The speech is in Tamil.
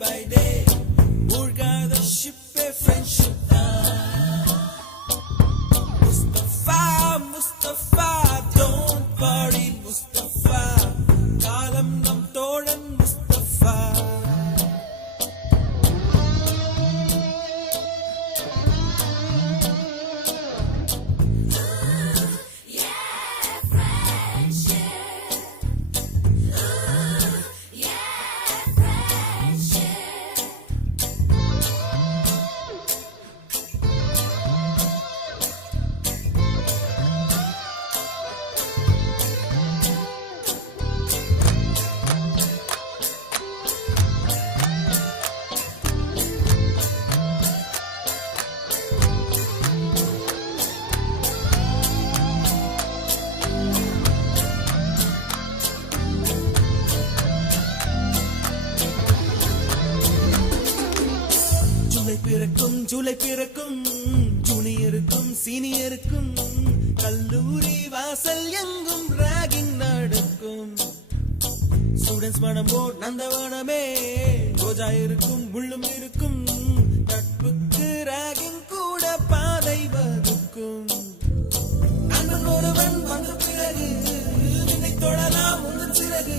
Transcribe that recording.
by day. மூழ்காத ஷிப்பே ஃப்ரெண்ட்ஷிப் தான். முஸ்தபா முஸ்தபா don't worry முஸ்தபா, காலம் நம் தோழன் முஸ்தபா. ஜூலை பிறக்கும் ஜூனியருக்கும் சீனியருக்கும் கல்லூரி வாசல் எங்கும் ராகிங் நடக்கும். ஸ்டூடெண்ட்ஸ் மனமோ நந்தவனமே, ரோஜா இருக்கும் முள்ளும் இருக்கும், நட்புக்கு ராகிங் கூட பாதை வகுக்கும். நண்பன் ஒருவன் வந்த பிறகு நினை தொடலாம் உந்தன் சிறகு,